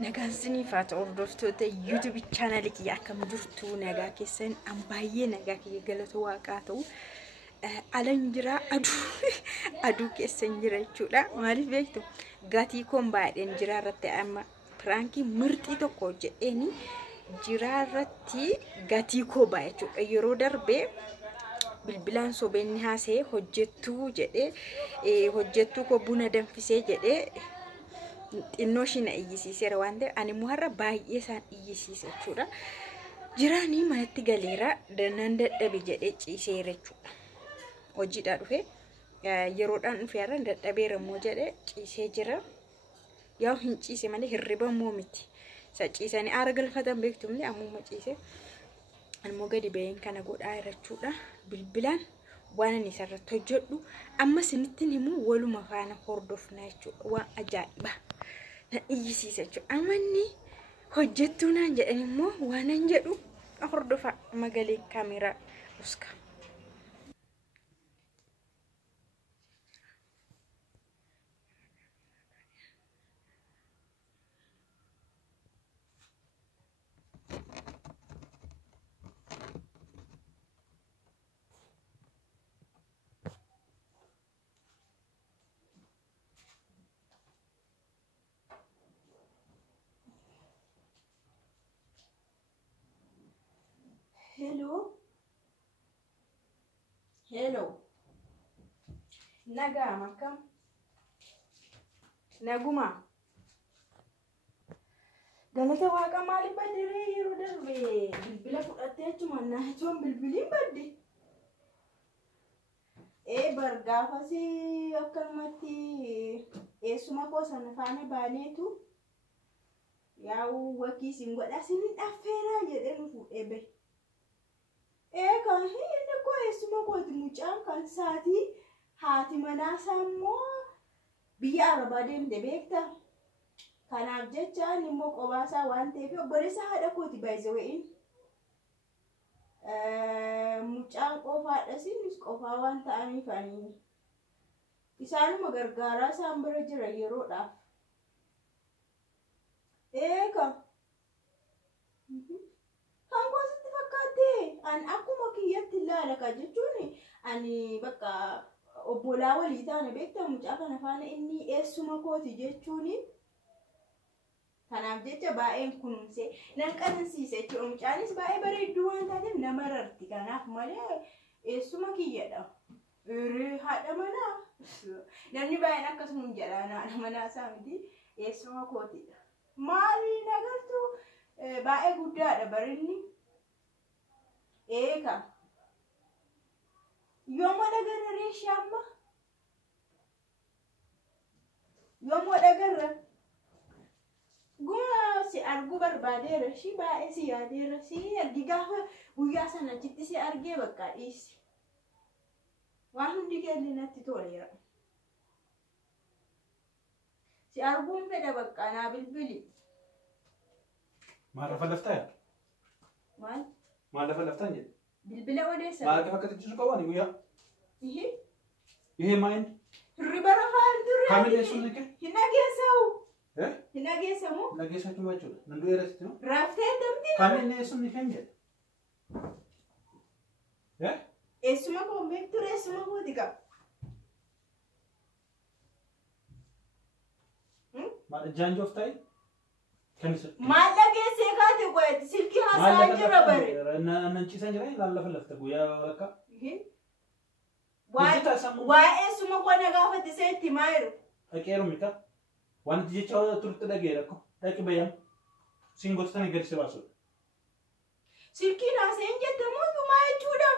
Nagaan faata hordoftoota YouTube channel kiyya akkam jirtu nagaa keessan an baay'ee nagaa kiyya galata waaqaa ta'u alan jira adu keessan jira jechuudha maaliif beektu gatii koon baadheen jira irratti amma pranki murtii tokko jedheeni jira irratti gatii koo baay'ee jechuudha yeroo darbee bilbilaan sobeenni haasee hojjettuu jedhee hojjettuu koo buna danfisee jedhee innoshina iyyisiiseera waan ta'eef ani muharra baay'ee isaan iyyisiise jechuudha. Jiraanii manatti galeera dannan dadhabe jedhee ciiseera jechuudha. Hojiidhaa dhufe yeroodhaan dhufe irra dadhabeera immoo jedhee ciisee jira. Yaa hin ciise malee hirriba immoo miti. Isa ciisanii aara galfatan beektumni ammuma ciise. Anmoo gadi ba'een kana godhaa jira jechuudha. Bilbilaan waan ani isarratti hojjedhu amma sinittiin himu waluma faana hordofna jechuudha. Waan ajaa'iba. Na iyyisiisa jechuudha. Amanni hojjettuu naan jedhan immoo waan an jedhu hordofa magalee kaameraa uska. Hello. Naga makam. Naguma. Galata waaqa maali badire yeroo darbe bilbila fudhattee achuma naatoon bilbiliin badde. Bargaafasi akkamatti eessuma koo sana faana baaneetu yaa'u wakii sin godha sinin affeeraa jedhee nu fuudhee bahe. Kan inni koo eessuma kooti mucaan kan saati haati manaa sammoo biyya Arabaa deemte beekta. Kanaaf jecha inni immoo qobaasaa waan ta'eef obboleessa haadha kooti baay'ee mucaan qofaadha sinis qofaa waan ta'aniif ani isaanuma gargaaraa isaan bira jira yeroodhaaf. Kan goositti fakkaate an akkuma kiyyatti ilaala ka jechuun ani bakka obbolaa walii taane beekta mucaa kana faana inni eessuma kooti jechuun kanaaf jecha baay'een kunuunse nan qanansiise jechuudha. Mucaanis baay'ee bareedduu waan taateef nama rarti kanaaf malee eessuma kiyyadha. Haadha manaa namni baay'een akkasuma jedha haadha manaa isaa miti eessuma kootidha. Maali nagartu baay'ee guddaadha barinni. Yooma dhagarra reeshii amma yooma dhagarra guma si argu barbaadeera shi baay'ee si yaadeera si argi gaafa guyyaa sana achitti si argee bakka dhiisi waan hundi keelli natti toleera si arguun fedha bakka naa bilbili. Maal lafa laftaa yaa? Maal lafa laftaa jedhe? Bilbila odeessa. Maal akka fakkatti jiru qabani guyyaa? Ihe maal? Hirriba rafaa turre. Kaamilee sun nike? Hinageessawu. Hinageessamu? Nageessa cuma jechuudha. Nanduu eerasitti no? Raaftee dambi. Kaamilee sun nike hin jedhe? Eessuma koo beekture eessuma kooti qaba. Maal jaanjoof ta'e? Maal dhageessee kaate qo'eeti silkii haasa'aa jira bare. Nan ciisan jira lallafa lafta guyyaa rakka. Waa'ee suma koo na gaafate seetti maayiru. Dhaqeeru mita. Wanti jecha turte dhageera ko. Dhaqi bayyam. Singostani gadsi baasudha. Silkiin haasa'een jettamoo dhumaa jechuudha.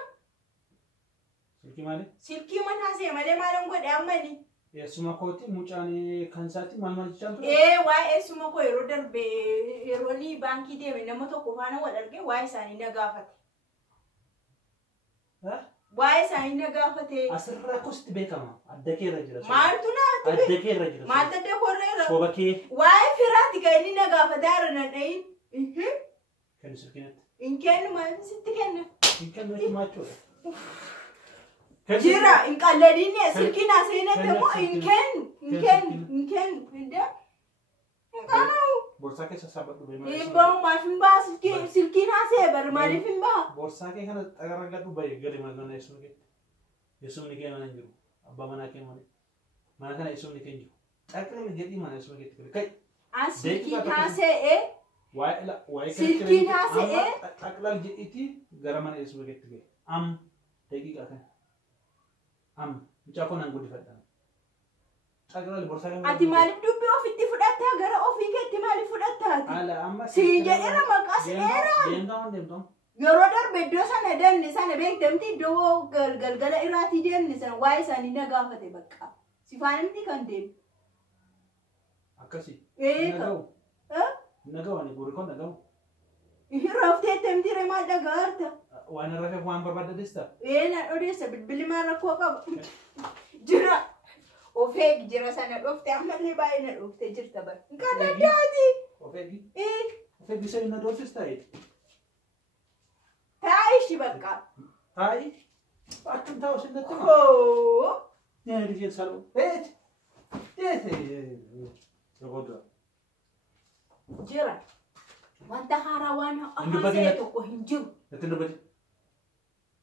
Silkii maali? Silkii man haasa'e malee maalan godhe ammani. Eessuma kooti mucaan kan saati maal jechaan ture? Waa'ee suma koo yeroo darbe yeroo ni baankii deeme nama tokko faana wal arge waa'ee isaanii na gaafate. Waa'ee isaanii na gaafate. Asirraa kosti beekama. Adda keerra jira. Maaltu naatti? Adda keerra jira. Maal adda korreera? Soba kee. Waa'ee firaatti kan inni na gaafate haara na dhayin. Kennu silkiinatti. In kennu maal sitti kenna? In kennu jechuudha. Jira in qalladini silkiin haasa'een moo in kennu? Inda. Inkaanu. Borsaa keessa sabbadhu beemaa. Ibbaa maaf hin baa silkiin haasee bar maaliif hin baa? Borsaa kee kana xagaraggadhu baay'ee gadi mana eessuma keetti. Eessumni kee mana hin jiru. Abbaa manaa kee malee. Mana kana eessumni kee hin jiru. Xaqilli jedhii mana eessuma keetti gadi. Kai. As silkiin haasee Waa'ee silkiin haasee xaqilal jedhiiti gara mana eessuma keetti gadi. Daqiiqaa kana. Mucaa konaan guddifadha. Xaqilal borsaa kee. Ati maaliif dubbii ofitti fudhattaa gara ofii keetti maaliif fudhattaati? Sii jedheera maqas dheeraa. Deemtaa. Yeroo darbe iddoo sana danni sana beektamti iddoo galgala irraati jenni sana waa'ee isaanii na gaafate bakka. Sifaanimti kan deemu. Akkasii. Nagahu. Nagahu ani gurri kon nagahu. Hirooftee temtire maal dhagaarta? Waan irra waan barbaadda deesta? Na odeessa bilbili maal rakkoo qaba? Jira. Ofeegi jira sana dhofte ammallee baay'ee na dhofte jirta bar. Kan addaati. Ofeegi? Ofeegi isa na dhoofsis ta'e. Taa'ii shi bakka. Taa'ii? Akkam taa'u sin natti maa? Hoo! Nyaari jeen salphu. Jira. Wanta haaraa waan haasa'e tokko hin jiru. Natti dubbati.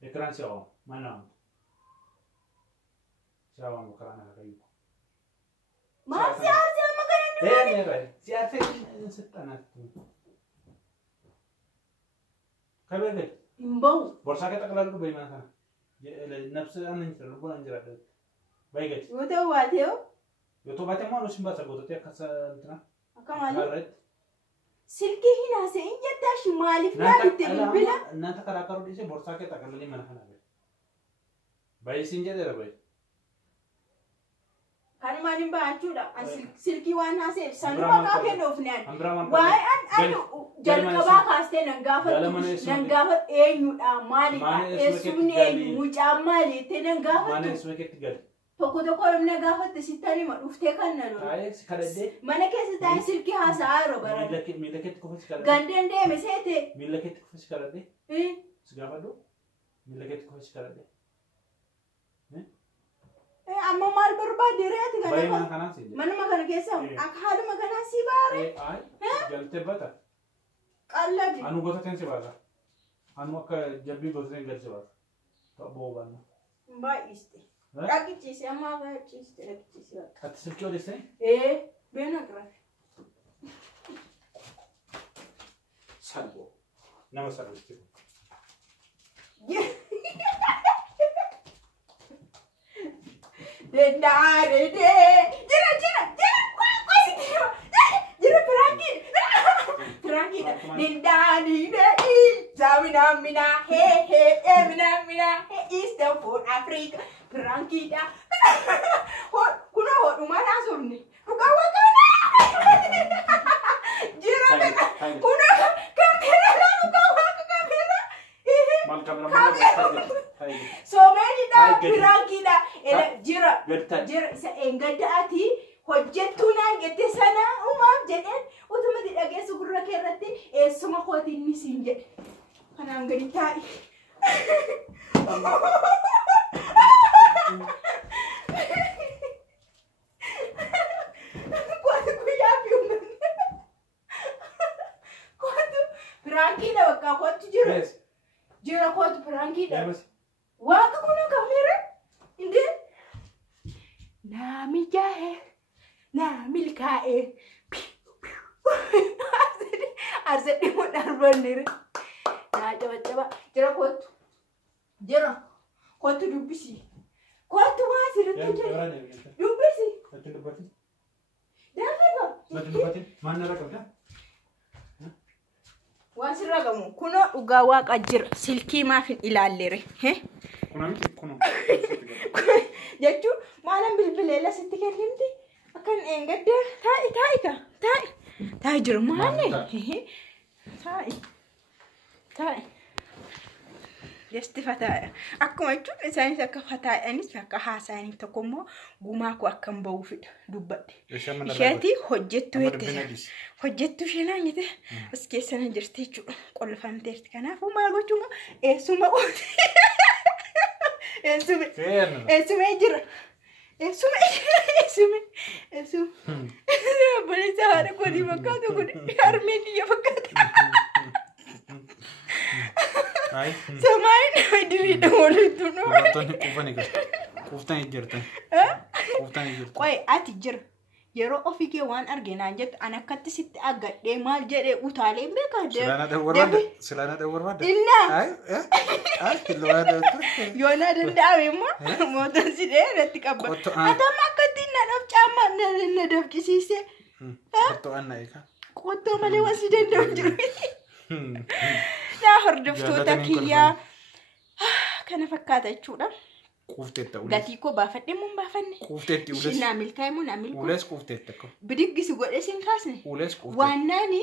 Ekiraan si awwaamu. Mana awwaamu. Si awwaamu karaa na kakayyuu. Maal siyaasa amma kana dhumaa? Siyaasa hin sixxanaatti. Kabee gadi. Hin bahu. Borsaa kee xaqilaa dubbii mana kana. Nafsi aan hin jira lubbuun aan jiraadha. Baay'ee gadi. Yoo ta'u baatee hoo? Yoo ta'u baatee immoo nuti hin baasa gootatti akkas intina. Akka maali? Silkii hin haasa'in jettaa shi maaliif naafitte bilbila? Nanta karaa karuu dhiisee borsaa kee xaqilanii mana kana gadi. Baay'ee siin jedheera baay'ee. Kan maaliin ba'achuudha? Silkii waan haasa'eef sanuu maqaa kennuuf ni adda. Waa'ee jalqabaa kaastee nan gaafa eenyudha maaliidha? Eessumni eenyu mucaan maali jettee nan gaafattu? Mana eessuma keetti gadi. Tokko yoo na gaafatte sittani ma dhuftee kan nan mana keessa taa'ee silkii haasa'aa yeroo bara. Miila keetti kufusi kadhadhe. Gandeen deeme seete. Miila keetti kufusi kadhadhe. Si gaafadhu. Miila keetti kufusi kadhadhe. Amma maal barbaadde reeti kana? Baay'ee mana kanaa si jedhe. Manuma kana keessa akka haaluma kanaa si baare. Jaltee bata. Qallabi. Anu gosa teen si baasa. Anu akka jabbii gosa teen gadi si baasa. Ta'uu baanna. Baay'iste. Dhaqichiisi amma dhaqichiisi dhaqichiisi. Ati silkii odeessee? Beena qira. Salphoo. Nama salphiste. Jira isa engaddaati hojjettuu naan jette sana umaaf jedheen utumati dhageessu gurra kee irratti eessuma kootiin ni siin jedhe. Kanaan gadi taa'i. Kootu guyyaa fi uummanni. Kootu piraankiidha bakka kootu jira. Jira kootu piraankiidha. Waaqa kuna kameera. Indee. Nami jahe, nami likae. Arsedi mo darbonire. Na coba. Jira kotu. Jira. Kotu dubbisi. Kotu wasir tu jira. Dubbisi. Kotu dubbati. Dafa. Kotu dubbati. Mana rakabda? Wasir ragamu. Kuno dhugaa waaqa jira. Silkii maaf hin ilaalleere. Kuno. Jechuun maalan bilbileela sitti kennimti akkan eengadda taa'i jiru maalle taa'i jesti fataa akkuma jechuun isaanis akka fataa'anis akka haasa'aniif tokko immoo gumaa koo akkan ba'uufidha dubbadhe isheeti hojjettu isheenaan jette as keessana jirti jechuudha qollifamteerti kanaafuu maal gochuun eessuma qooti. Esume jira. Esum. Boleh cakap aku di Mekah tu, Armenia Mekah. Ay. Samain diri dulu tu no. Dubartoonni quufanii galu. Quuftanii jirtan. Quuftanii jirtan. Qoy ati jir. Yeroo ofii kee waan arginaan jettu an akkatti sitti agadhee maal jedhee utaalee beekaa Silaana dhawuu barbaadda? Innaa. Ay. Yoona danda'ame immoo mootaan si dhee irratti qabba. Atama akkatti nadhaaf caammaa na dabqisiise. Qottoo annaa eegaa. Qottoo malee waan si danda'u jiru. Naa hordoftoota kiyyaa kana fakkaata jechuudha. Quufteetta ules. Gatii koo baafadhee mun baafanne. Quufteetti ules. Naa milkaa'e mun amilku. Ules quufteetta ko. Bidiggisi godhee sin kaasne. Ules quufteetta. Waannaani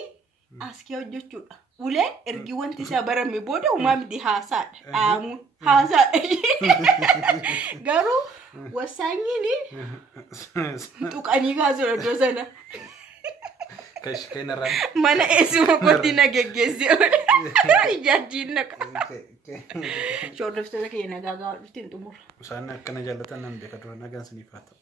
askee hojjechuudha. Uleen ergi wanti isaa barame booda uumaa miti haasaadha. Dhaamuun haasaadha. Garuu wasaanyiini tuqanii kaasudha iddoo sana. Keenarraa. Mana eessuma godina geggeessee ijaajjiin naqa. Hordoftoota keenya nagaa gahaa dhuftiin xumura. Isaan akkana jaallatan nan beeka dura nagaan siniif haa ta'u.